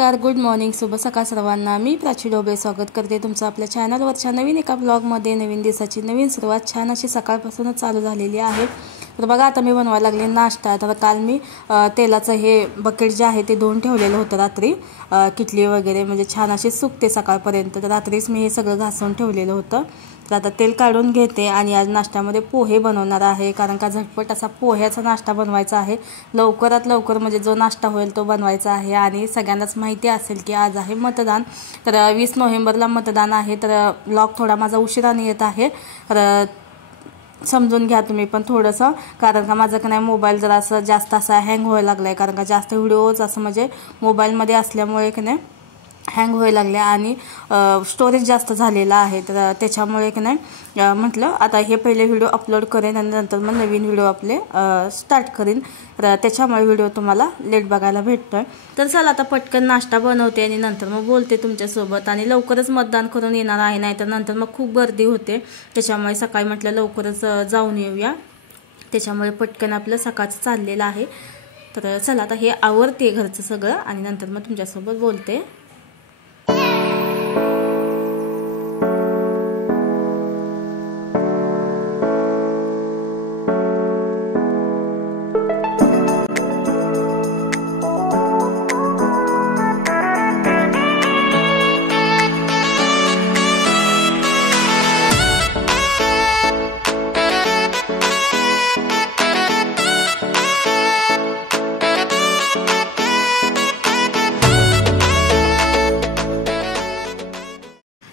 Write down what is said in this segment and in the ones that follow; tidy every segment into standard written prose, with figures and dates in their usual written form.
नमस्कार, good morning, शुभ सकाळ सर्वांना। मी प्राची डोबळे स्वागत करते तुमचं आपल्या चॅनलवरच्या नवीन एका ब्लॉगमध्ये। नवीन दिवसाची नवीन सुरुवात छान अशी सकाळपासूनच चालू झालेली आहे। तर बघा आता मी बनवायला लागले नाश्ता। तर काल मी तेलाचं हे बकेट जे आहे ते धुवून ठेवलेलं होतं रात्री, किटली वगैरे म्हणजे छान अशी सुकते सकाळपर्यंत। तर रात्रीच मी हे सगळं घासून ठेवलेलं होतं। तर आता तेल काढून घेते आणि आज नाश्त्यामध्ये पोहे बनवणार आहे, कारण का झटपट असा पोह्याचा नाश्ता बनवायचा आहे। लवकरात लवकर म्हणजे जो नाश्ता होईल तो बनवायचा आहे। आणि सगळ्यांनाच माहिती असेल की आज आहे मतदान। तर 20 नोव्हेंबरला मतदान आहे। तर ब्लॉग थोडा माझा उशिराने येत आहे, तर समजून घ्या तुम्ही पण थोडंसं, कारण का माझा नाही मोबाईल जरा असं जास्त असा हँग व्हायला लागलाय, कारण का जास्त व्हिडिओज असं म्हणजे मोबाईलमध्ये असल्यामुळे की नाही हँग व्हायला लागले आणि स्टोरेज जास्त झालेला आहे। तर त्याच्यामुळे की नाही म्हटलं आता हे पहिले व्हिडिओ अपलोड करेन आणि नंतर मग नवीन व्हिडिओ आपले स्टार्ट करीन। तर त्याच्यामुळे व्हिडिओ तुम्हाला लेट बघायला भेटतोय। तर चला आता पटकन नाश्ता बनवते आणि नंतर मग बोलते तुमच्यासोबत। आणि लवकरच मतदान करून येणार आहे, नाही तर नंतर मग खूप गर्दी होते। त्याच्यामुळे सकाळी म्हटलं लवकरच जाऊन येऊया, त्याच्यामुळे पटकन आपलं सकाळचं चाललेलं आहे। तर चला आता हे आवरते घरचं सगळं आणि नंतर मग तुमच्यासोबत बोलते।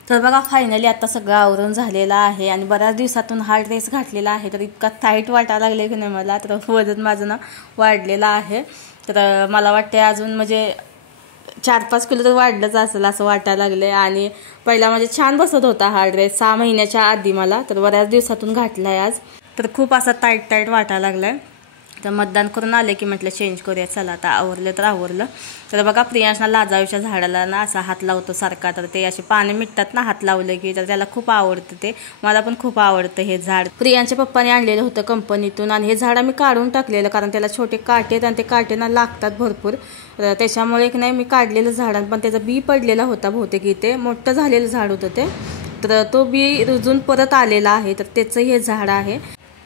तर बघा फायनली आता सगळं आवरून झालेलं आहे आणि बऱ्याच दिवसातून हा ड्रेस घातलेला आहे। तर इतका टाईट वाटायला लागले की नाही मला, तर वजन माझं ना वाढलेलं आहे। तर मला वाटते अजून म्हणजे 4-5 किलो तर वाढलंच असेल असं वाटायला लागले। आणि पहिला म्हणजे छान बसत होता हा ड्रेस 6 महिन्याच्या आधी मला, तर बऱ्याच दिवसातून घातलाय आज। तर खूप असा टाईट वाटायला लागलाय। तर मतदान करून आले की म्हटलं चेंज करूया, चला आता आवरलं तर आवरलं। तर बघा प्रियांशना लाजाळूच्या झाडाला ना असा हात लावतो सारखा, तर ते असे पाने मिटतात ना हात लावले की, तर त्याला खूप आवडतं ते। मला पण खूप आवडतं हे झाड। प्रियांच्या पप्पाने आणलेलं होतं कंपनीतून आणि हे झाड मी काढून टाकलेलं, कारण त्याला छोटे काटे आहेत आणि ते काटे ना लागतात भरपूर। त्याच्यामुळे की नाही मी काढलेलं झाड, पण त्याचा बी पडलेला होता बहुतेक, इथे मोठं झालेलं झाड होतं ते। तर तो बी रुजून परत आलेला आहे, तर त्याचं हे झाड आहे।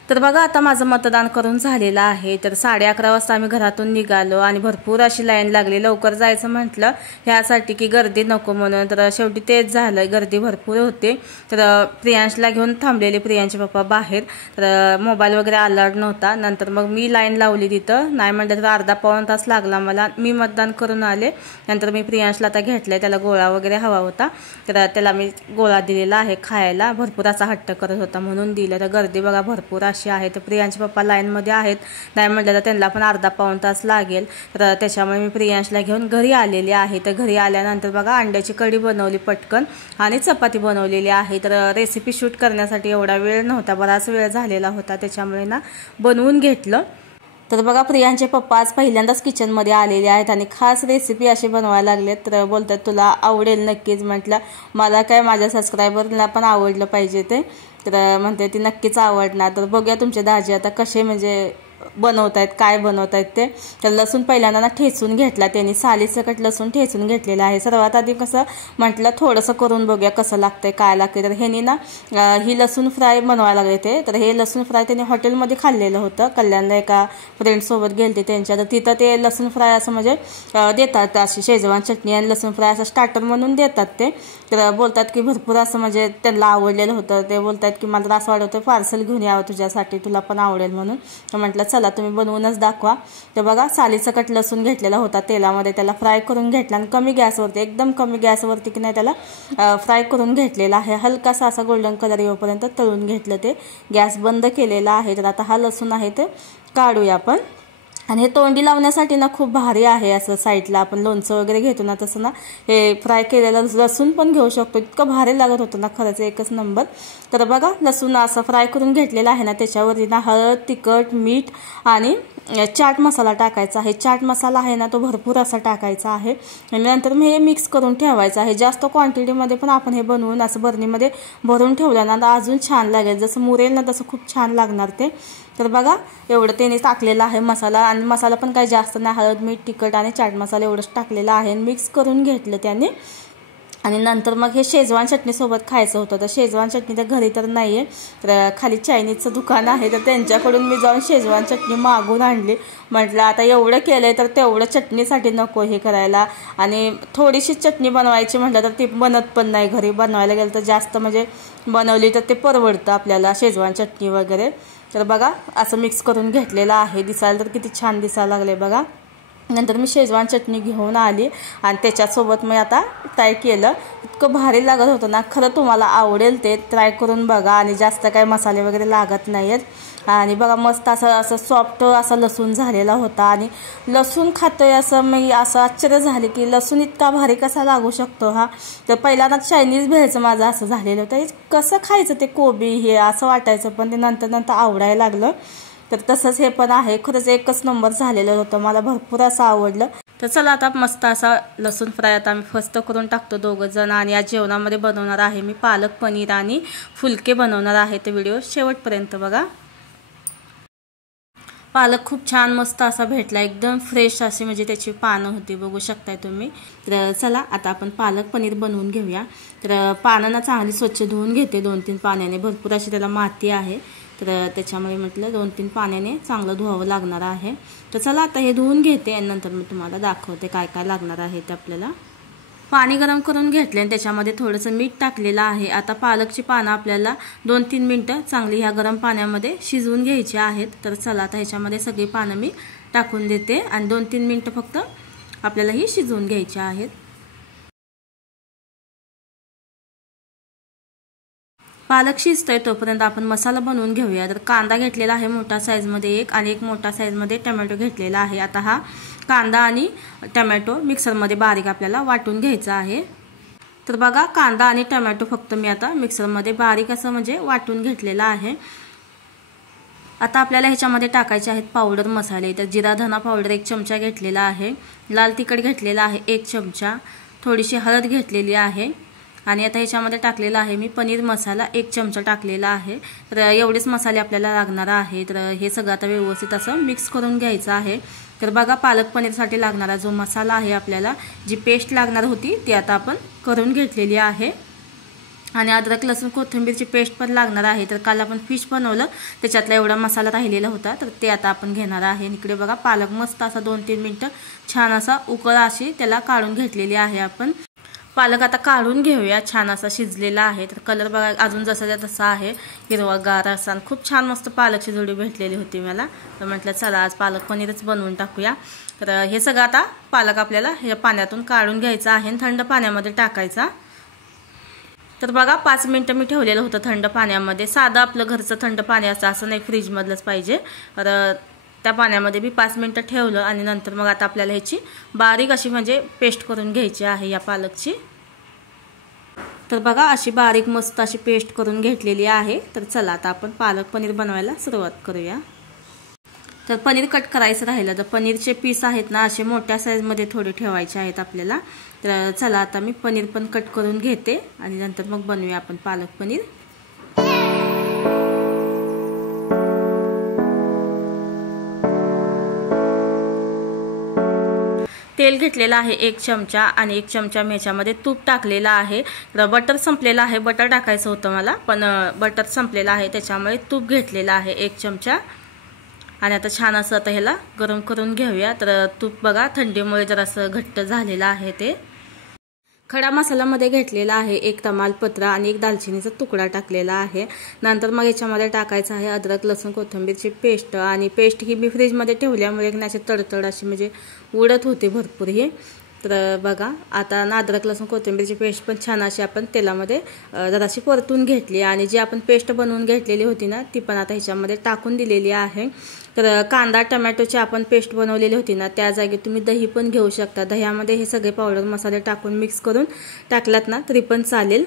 तर बघा आता माझं मतदान करून झालेलं आहे। तर 11:30 वाजता आम्ही घरातून निघालो आणि भरपूर अशी लाईन लागली। लवकर जायचं म्हटलं ह्यासाठी की गर्दी नको म्हणून, तर शेवटी तेच झालं, गर्दी भरपूर होते। तर प्रियांशला घेऊन थांबलेले प्रियांचे पप्पा बाहेर, तर मोबाईल वगैरे अलाउड नव्हता। नंतर मग मी लाईन लावली तिथं, नाही म्हटलं तर अर्धा-पाऊण तास लागला मला। मी मतदान करून आले, नंतर मी प्रियांशला आता घेतलंय, त्याला गोळा वगैरे हवा होता, तर त्याला मी गोळा दिलेला आहे खायला। भरपूर असा हट्ट करत होता म्हणून दिलं। तर गर्दी बघा भरपूर अशी आहे। तर प्रियांचे पप्पा लाईनमध्ये आहेत, नाही म्हटलं तर त्यांना पण अर्धा-पाऊण तास लागेल। तर त्याच्यामुळे मी प्रियांशला घेऊन घरी आलेली आहे। तर घरी आल्यानंतर बघा अंड्याची कढी बनवली पटकन आणि चपाती बनवलेली आहे। तर रेसिपी शूट करण्यासाठी एवढा वेळ नव्हता, बराच वेळ झालेला होता, त्याच्यामुळे ना बनवून घेतलं। तर बघा प्रियांचे पप्पा आज पहिल्यांदाच किचनमध्ये आलेले आहेत आणि खास रेसिपी अशी बनवायला लागलेत। तर बोलतात तुला आवडेल नक्कीच, म्हटलं मला काय माझ्या सबस्क्रायबरला पण आवडलं पाहिजे ते, तर म्हणते ती नक्कीच आवडणार। तर बघूया तुमचे दाजी आता कसे म्हणजे बनवतायत, काय बनवतायत ते। तर लसूण पहिल्यांदा ना ठेचून घेतला त्यांनी, सालीसकट लसूण ठेचून घेतलेला आहे। सर्वात आधी कसं म्हटलं थोडंसं करून बघूया कसं लागतंय काय लागतंय। तर ह्यांनी ना ही लसूण फ्राय बनवायला लागले ते। तर हे लसूण फ्राय त्यांनी हॉटेलमध्ये खाल्लेलं होतं, कल्याणला एका फ्रेंडसोबत गेलते त्यांच्या। तर तिथं ते लसूण फ्राय असं म्हणजे देतात, अशी शेजवान चटणी आणि लसूण फ्राय असं स्टार्टर म्हणून देतात ते। तर बोलतात की भरपूर असं म्हणजे त्यांना आवडलेलं होतं। ते बोलतात की मला असं वाटतं पार्सल घेऊन यावं तुझ्यासाठी, तुला पण आवडेल म्हणून। तर म्हटलं चला तुम्ही बनवूनच दाखवा। तर बघा सालीसकट लसूण घेतलेला होता तेलामध्ये, त्याला फ्राय करून घेतला आणि कमी गॅसवरती, एकदम कमी गॅसवरती की नाही त्याला फ्राय करून घेतलेला आहे। हलकासा असा गोल्डन कलर येऊपर्यंत तळून घेतलं ते, गॅस बंद केलेला आहे। तर आता हा लसूण आहे ते काढूया आपण। आणि हे तोंडी लावण्यासाठी ना खूप भारी आहे, असं साईडला आपण लोणचं वगैरे घेतो ना तसं ना हे फ्राय केलेलं लसूण पण घेऊ शकतो, इतकं भारी लागत होतं ना खरंच एकच नंबर। तर बघा लसूण असं फ्राय करून घेतलेला आहे ना, त्याच्यावरती ना हळद, तिखट, मीठ आणि चाट मसाला टाकायचा आहे। चाट मसाला आहे ना तो भरपूर असा टाकायचा आहे आणि नंतर मी हे मिक्स करून ठेवायचं आहे। जास्त क्वांटिटीमध्ये पण आपण हे बनवून असं बरणीमध्ये भरून ठेवलं ना अजून छान लागेल, जसं मुरेल ना तसं खूप छान लागणार ते। तर बघा एवढं त्याने टाकलेलं आहे मसाला, आणि मसाला पण काही जास्त नाही, हळद मीठ तिखट आणि चाट मसाला एवढंच टाकलेलं आहे। मिक्स करून घेतलं त्याने आणि नंतर मग हे शेजवान चटणी सोबत खायचं होतं। तर शेजवान चटणी तर घरी तर नाही आहे, तर खाली चायनीजचं दुकान आहे, तर त्यांच्याकडून मी जाऊन शेजवान चटणी मागून आणली। म्हटलं आता एवढं केलंय तर तेवढं चटणीसाठी नको हे करायला, आणि थोडीशी चटणी बनवायची म्हटलं तर ती बनत पण नाही घरी। बनवायला गेलं तर जास्त म्हणजे बनवली तर ते परवडतं आपल्याला शेजवान चटणी वगैरे। तर बघा असं मिक्स करून घेतलेलं आहे, दिसायला तर किती छान दिसायला लागले बघा। नंतर मी शेजवान चटणी घेऊन आली आणि त्याच्यासोबत मी आता ट्राय केलं, इतकं भारी लागत होतं ना। खरं तुम्हाला आवडेल ते ट्राय करून बघा, आणि जास्त काही मसाले वगैरे लागत नाहीत। आणि बघा मस्त असं सॉफ्ट असा लसूण झालेला होता, आणि लसूण खातोय असं मी असं आश्चर्य झाले की लसूण इतका भारी कसा लागू शकतो हा। तर पहिल्यांदा चायनीज भेळचं माझं असं झालेलं होतं, कसं खायचं ते कोबी हे असं वाटायचं, पण ते नंतर आवडायला लागलं। तर तसंच हे पण आहे, खरंच एकच नंबर झालेलं होतं, मला भरपूर असं आवडलं। तर चला आता मस्त असा लसूण फ्राय आता मी फर्स्ट करून टाकतो दोघं जण। आणि आज जेवणामध्ये बनवणार आहे मी पालक पनीर आणि फुलके बनवणार आहे, ते व्हिडिओ शेवटपर्यंत बघा। पालक खूप छान मस्त असा भेटला, एकदम फ्रेश अशी म्हणजे त्याची पानं होती, बघू शकताय तुम्ही। तर चला आता आपण पालक पनीर बनवून घेऊया। तर पानांना चांगली स्वच्छ धुवून घेते 2-3 पाण्याने, भरपूर अशी त्याला माती आहे, तर त्याच्यामुळे म्हटलं 2-3 पाण्याने चांगलं धुवावं लागणार आहे। तर चला आता हे धुवून घेते आणि नंतर मी तुम्हाला दाखवते काय काय लागणार आहे ते आपल्याला। पाणी गरम करून घेतले आणि त्याच्यामध्ये थोडंसं मीठ टाकलेलं आहे। आता पालकची पानं आपल्याला 2-3 मिनिटं चांगली ह्या गरम पाण्यामध्ये शिजवून घ्यायची आहेत। तर चला आता ह्याच्यामध्ये सगळी पानं मी टाकून देते आणि 2-3 मिनिटं फक्त आपल्याला ही शिजवून घ्यायची आहेत। पालक शिजतोय तोपर्यंत आपण मसाला बनवून घेऊया। तर कांदा घेतलेला आहे मोठा साईजमध्ये एक, आणि एक मोठा साईजमध्ये टोमॅटो घेतलेला आहे। आता हा कांदा आणि टोमॅटो मिक्सरमध्ये बारीक आपल्याला वाटून घ्यायचा आहे। तर बघा कांदा आणि टोमॅटो फक्त मी आता मिक्सरमध्ये बारीक असं म्हणजे वाटून घेतलेला आहे। आता आपल्याला ह्याच्यामध्ये टाकायचे आहेत पावडर मसाले। तर जिरा धना पावडर 1 चमचा घेतलेला आहे, लाल तिखट घेतलेला आहे 1 चमचा, थोडीशी हळद घेतलेली आहे, आणि आता ह्याच्यामध्ये टाकलेला आहे मी पनीर मसाला 1 चमचा टाकलेला आहे। तर एवढेच मसाले आपल्याला लागणार आहे। तर हे सगळं आता व्यवस्थित असं मिक्स करून घ्यायचं आहे। तर बघा पालक पनीरसाठी लागणारा जो मसाला आहे, आपल्याला जी पेस्ट लागणार होती ती आता आपण करून घेतलेली आहे, आणि अद्रक लसूण कोथिंबीरची पेस्ट पण लागणार आहे। तर काल आपण फिश बनवलं त्याच्यातला एवढा मसाला राहिलेला होता, तर ते आता आपण घेणार आहे। इकडे बघा पालक मस्त असा 2-3 मिनिटं छान असा उकळ अशी त्याला काढून घेतलेली आहे आपण। पालक आता काढून घेऊया, छान असा शिजलेला आहे। तर कलर बघा अजून जसा तसा आहे, हिरवागार असा, खूप छान मस्त पालकची जोडी भेटलेली होती मला। तर म्हटलं चला आज पालक पनीरच बनवून टाकूया। तर हे सगळं आता पालक आपल्याला हे पाण्यातून काढून घ्यायचा आहे, थंड पाण्यामध्ये टाकायचा। तर बघा 5 मिनिटं मी ठेवलेलं होतं थंड पाण्यामध्ये, साधं आपलं घरचं थंड पाणी असं नाही फ्रीजमधलंच पाहिजे। तर त्या पाण्यामध्ये मी 5 मिनिटं ठेवलं, आणि नंतर मग आता आपल्याला ह्याची बारीक अशी म्हणजे पेस्ट करून घ्यायची आहे या पालकची। तर बघा अशी बारीक मस्त अशी पेस्ट करून घेतलेली आहे। तर चला आता आपण पालक पनीर बनवायला सुरुवात करूया। तर पनीर कट करायचं राहिलं, तर पनीरचे पीस आहेत ना असे मोठ्या साईजमध्ये थोडे ठेवायचे आहेत आपल्याला। तर चला आता मी पनीर पण कट करून घेते आणि नंतर मग बनवूया आपण पालक पनीर। तेल घेतलेलं आहे 1 चमचा, आणि 1 चमचा ह्याच्यामध्ये तूप टाकलेलं आहे। तर बटर संपलेलं आहे, बटर टाकायचं होतं मला पण बटर संपलेलं आहे, त्याच्यामुळे तूप घेतलेलं आहे 1 चमचा। आणि आता छान असं आता ह्याला गरम करून घेऊया। तर तूप बघा थंडीमुळे जरासं घट्ट झालेलं आहे ते। खडा मसाल्यामध्ये घेतलेला आहे 1 तमालपत्र आणि 1 दालचिनीचा तुकडा टाकलेला आहे। नंतर मग याच्यामध्ये टाकायचं आहे अद्रक लसूण कोथिंबीरची पेस्ट, आणि पेस्ट ही मी फ्रीजमध्ये ठेवल्यामुळे अशी तडतड अशी म्हणजे उडत होते भरपूर हे। तर बघा आता ना अद्रक लसूण कोथिंबीरची पेस्ट पण छान अशी आपण तेलामध्ये जराशी परतून घेतली, आणि जी आपण पेस्ट बनवून घेतलेली होती ना ती पण आता ह्याच्यामध्ये टाकून दिलेली आहे। तर कांदा टोमॅटोची आपण पेस्ट बनवलेली होती ना त्या जागी तुम्ही दही पण घेऊ शकता, दह्यामध्ये हे सगळे पावडर मसाले टाकून मिक्स करून टाकलात ना तरी पण चालेल।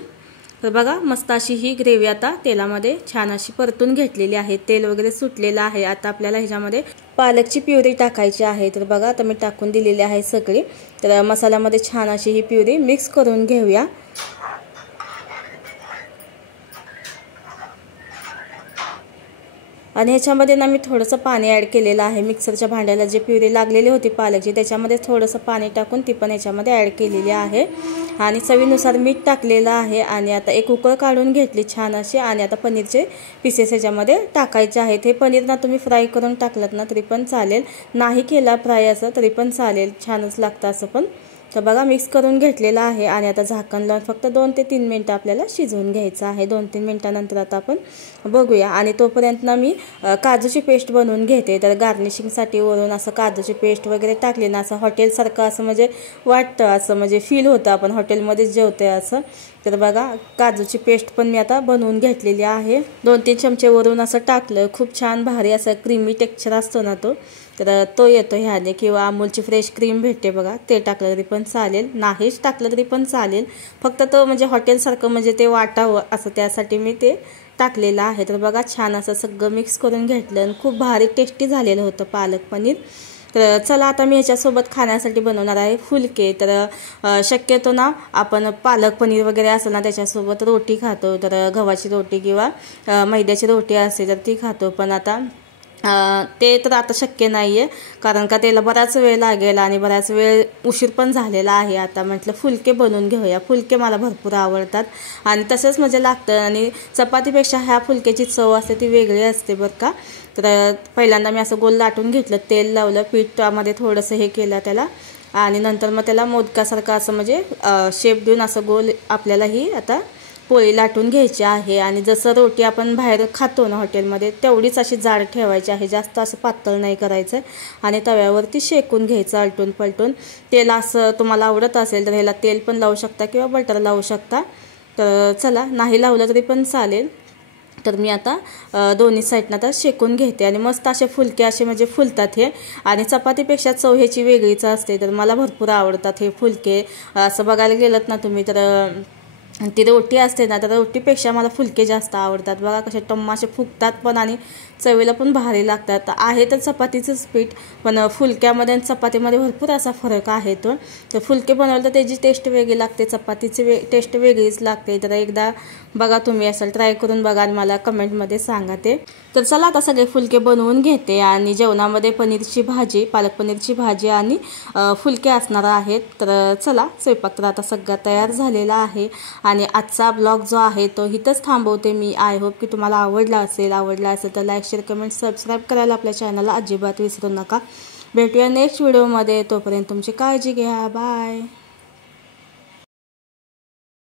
तर बघा मस्त अशी ही ग्रेव्ही आता तेलामध्ये छान अशी परतून घेतलेली आहे, तेल वगैरे सुटलेलं आहे। आता आपल्याला ह्याच्यामध्ये पालकची प्युरी टाकायची आहे। तर बघा आता मी टाकून दिलेली आहे सगळी। तर मसाल्यामध्ये छान अशी ही प्युरी मिक्स करून घेऊया। आणि ह्याच्यामध्ये ना मी थोडंसं पाणी ॲड केलेलं आहे। मिक्सरच्या भांड्याला जे प्युरी लागलेली होती पालकची त्याच्यामध्ये थोडंसं पाणी टाकून ती पण ह्याच्यामध्ये ॲड केलेली आहे। आणि चवीनुसार मीठ टाकलेलं आहे। आणि आता एक उकळ काढून घेतली छान अशी। आणि आता पनीरचे पीसेस ह्याच्यामध्ये टाकायचे आहेत। हे पनीर ना तुम्ही फ्राय करून टाकलात ना तरी पण चालेल, नाही केला फ्राय असं तरी पण चालेल, छानच लागतं असं पण। तर बघा मिक्स करून घेतलेला आहे। आणि आता झाकण लावून फक्त 2 ते 3 मिनिटं आपल्याला शिजवून घ्यायचं आहे। 2-3 मिनिटांनंतर आता आपण बघूया। आणि तोपर्यंत ना मी काजूची पेस्ट बनवून घेते। तर गार्निशिंगसाठी वरून असं काजूची पेस्ट वगैरे टाकली ना असं हॉटेलसारखं असं म्हणजे वाटतं, असं म्हणजे फील होतं आपण हॉटेलमध्येच जेवतोय असं। तर बघा काजूची पेस्ट पण मी आता बनवून घेतलेली आहे। 2-3 चमचे वरून असं टाकलं, खूप छान भारी असं क्रीमी टेक्स्चर असतो ना तर तो येतो ह्याने। किंवा अमूलची फ्रेश क्रीम भेटते बघा, ते टाकलं तरी पण चालेल, नाहीच टाकलं तरी पण चालेल, फक्त तो म्हणजे हॉटेलसारखं म्हणजे ते वाटावं असं त्यासाठी मी ते टाकलेलं आहे। तर बघा छान असं सगळं मिक्स करून घेतलं आणि खूप भारी टेस्टी झालेलं होतं पालक पनीर। तर चला आता मी ह्याच्यासोबत खाण्यासाठी बनवणार आहे फुलके। तर शक्यतो ना आपण पालक पनीर वगैरे असेल ना त्याच्यासोबत रोटी खातो, तर गव्हाची रोटी किंवा मैद्याची रोटी असेल तर ती खातो। पण आता ते तर आता शक्य नाही आहे, कारण का त्याला बराच वेळ लागेल आणि बराच वेळ उशीर पण झालेला आहे। आता म्हटलं फुलके बनवून घेऊया, फुलके मला भरपूर आवडतात आणि तसंच म्हणजे लागतं। आणि चपातीपेक्षा ह्या फुलक्याची चव असते ती वेगळी असते बरं का। तर पहिल्यांदा मी असं गोल लाटून घेतलं, तेल लावलं, पीठामध्ये थोडंसं हे केलं त्याला, आणि नंतर मग त्याला मोदकासारखं असं म्हणजे शेप देऊन असं गोल आपल्याला ही आता पोळी लाटून घ्यायची आहे। आणि जसं रोटी आपण बाहेर खातो ना हॉटेलमध्ये तेवढीच अशी जाड ठेवायची आहे, जास्त असं पातळ नाही करायचं। आणि तव्यावरती शेकून घ्यायचं आलटून पलटून। तेल असं तुम्हाला आवडत असेल तर ह्याला तेल पण लावू शकता किंवा बटर लावू शकता। तर चला नाही लावलं तरी पण चालेल। तर मी आता दोन्ही साईडनं आता शेकून घेते आणि मस्त असे फुलके असे म्हणजे फुलतात हे। आणि चपातीपेक्षा चव ह्याची वेगळीच असते, तर मला भरपूर आवडतात हे फुलके। असं बघायला गेलं ना तुम्ही तर ती रोटी असते ना तर रोटीपेक्षा मला फुलके जास्त आवडतात। बघा कसे टम्माशे फुगतात पण आणि चवीला पण भारी लागतात। आहे तर चपातीचंच पीठ, पण फुलक्यामध्ये आणि चपातीमध्ये भरपूर असा फरक आहे तो। तर फुलके बनवलं तर त्याची टेस्ट वेगळी लागते, चपातीची टेस्ट वेगळीच लागते। तर एकदा बघा तुम्ही असं ट्राय करून बघा आणि मला कमेंटमध्ये सांगा ते। तर चला आता सगळे फुलके बनवून घेते। आणि जेवणामध्ये पनीरची भाजी, पालक पनीरची भाजी आणि फुलके असणार आहेत। तर चला स्वयंपाक तर आता सगळा तयार झालेला आहे। आणि आजचा ब्लॉग जो आहे तो इथंच थांबवते मी। आय होप की तुम्हाला आवडला असेल तर लाईक, शेअर, कमेंट, सबस्क्राईब करायला आपल्या चॅनलला अजिबात विसरू नका। भेटूया नेक्स्ट व्हिडिओमध्ये, तोपर्यंत तुमची काळजी घ्या, बाय।